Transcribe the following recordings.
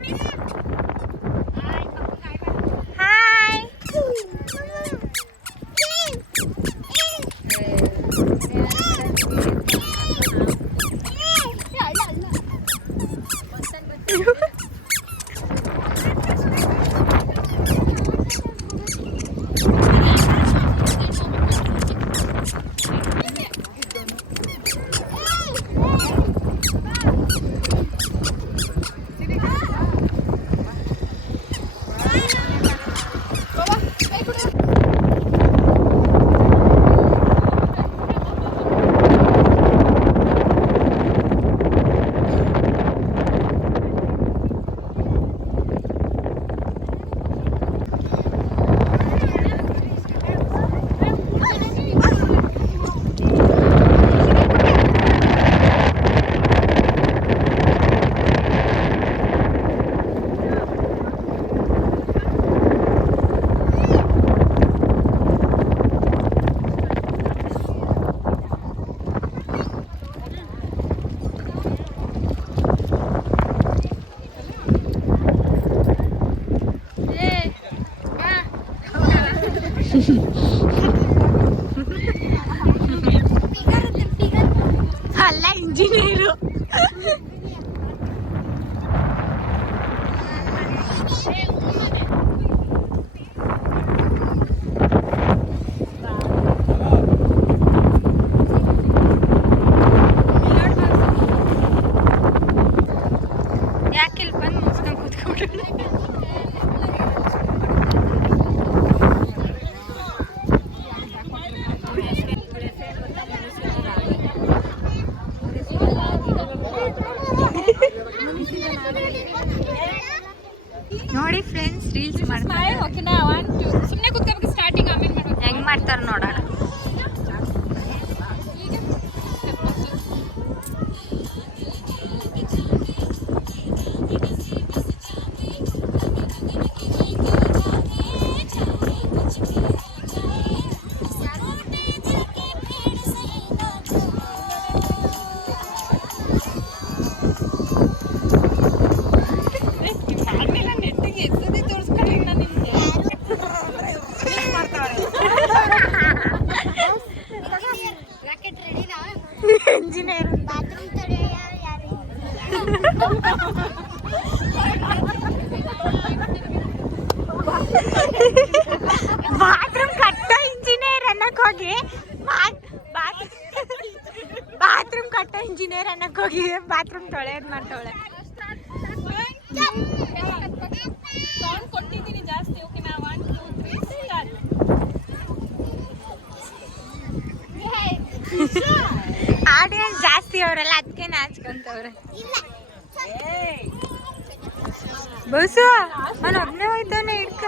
Hi ಅಲ್ಲ engineer İsmail o kinawan engineer ಅನ್ನಕ್ ಹೋಗಿ bathroom ತೊಳೆಯೋದ್ ಮಾಡ್ತಾವಳೆ? ಸೌಂಡ್ ಕೊಟ್ಟಿದ್ದೀನಿ ಜಾಸ್ತಿ ಓಕೆ ನಾ one two three start audience ಜಾಸ್ತಿ ಅವರೆಲ್ಲ ಅದಕ್ಕೆ ನಾಚ್ಕೊಂತವ್ರೆ. ಬಸ್ಸು ನಾನು ಒಬ್ಬನೇ ಹಿಡ್ಕ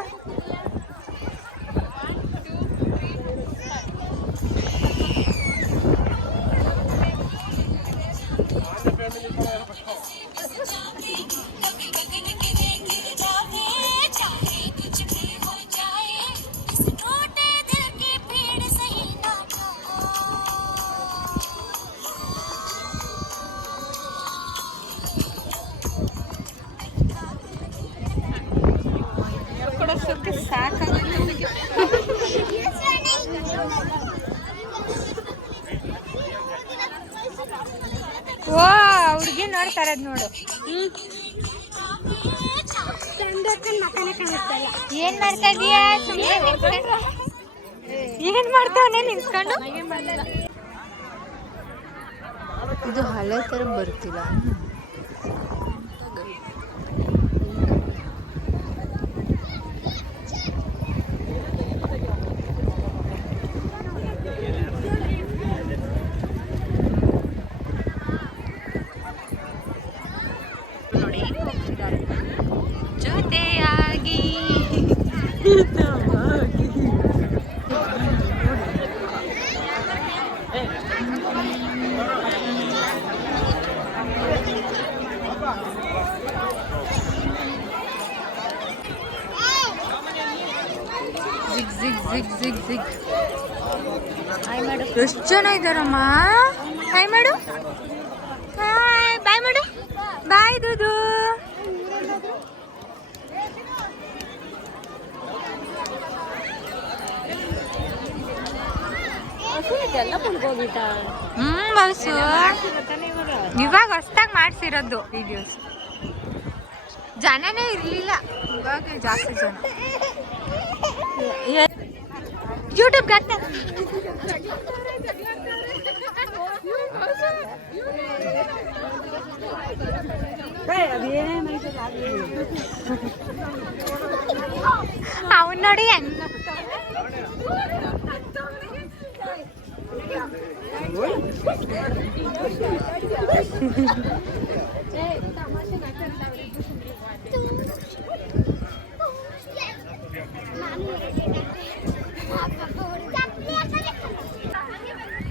ಓ ಹುಡುಗಿ ನೋಡ್ತಾ ಇರೋದು ನೋಡು. ಏನ್ ಮಾಡ್ತಾ ಇದೀಯಾ? ಏನ್ ಮಾಡ್ತಾವನೆ ನಿಂತ್ಕೊಂಡು? ಇದು ಹಳೆ ತರ ಬರ್ತಿಲ್ಲ. ಝಿಗ್ ಜಿಗ್ ಜಿಗ್ ಜಿಗ್ ಜಿಗ್ ಎಷ್ಟು ಜನ ಇದ್ದಾರಮ್ಮ? ಹಾಯ್ ಮಾಡು ಹಾಯ್ ಬಾಯ್ ಮಾಡು ಬಾಯ್ ದೂದು ಹ್ಮ್ ಬಸ್ಸು ಇವಾಗ. ಹೊಸ್ದಾಗಿ ಮಾಡಿಸಿರೋದು ವಿಡಿಯೋಸ್ ಜನನೇ ಇರಲಿಲ್ಲ. ಇವಾಗ ಜಾಸ್ತಿ ಜನ. ಯೂಟ್ಯೂಬ್ ಹಾಕ್ತಾ ಅವನ್ ನೋಡಿ ಹೆಂಗ್